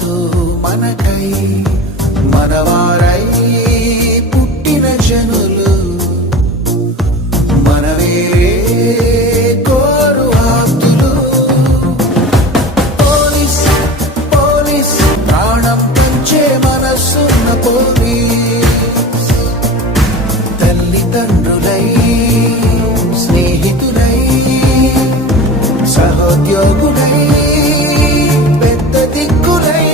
మనతో మనకై మనవారై పుట్టిన జనులు మనవే కోరు ఆప్తులు. పోలీస్ పోలీస్ ప్రాణం పంచే మనసున్న పోలీస్ తల్లిదండ్రులై స్నేహితులై సహోద్యోగులై పెద్ద దిక్కులై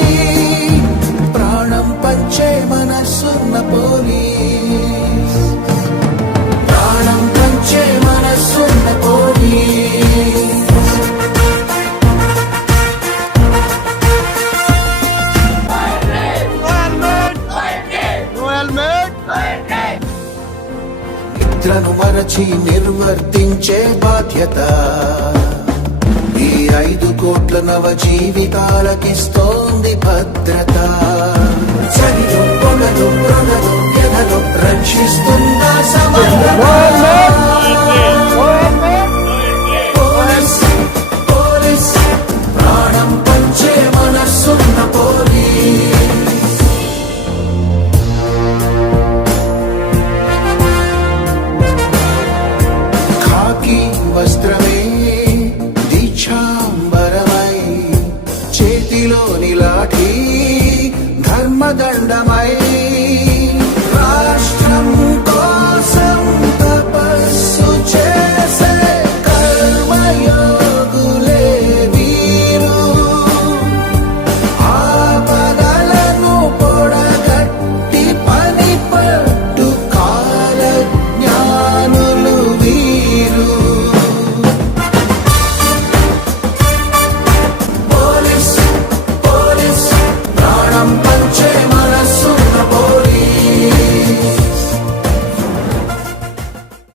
ప్రాణం పంచే మనసున్న పోలీస్ ప్రాణం పంచే మనసున్న పోలీస్. నిద్రను మరచి నిర్వర్తించే బాధ్యత ఈ 5 కోట్ల నవ జీవితాలకిస్తోంది భద్రత. చలిలో పొగలు ప్రొగలు ఎదలో రక్షిస్తున్న పోలీస్ పోలీస్ ప్రాణం పంచే మనసున్న పోలీస్. ఖాకీ వస్త్రమే దీక్షాంబరమై చేతిలోని లాఠీ ధర్మదండమై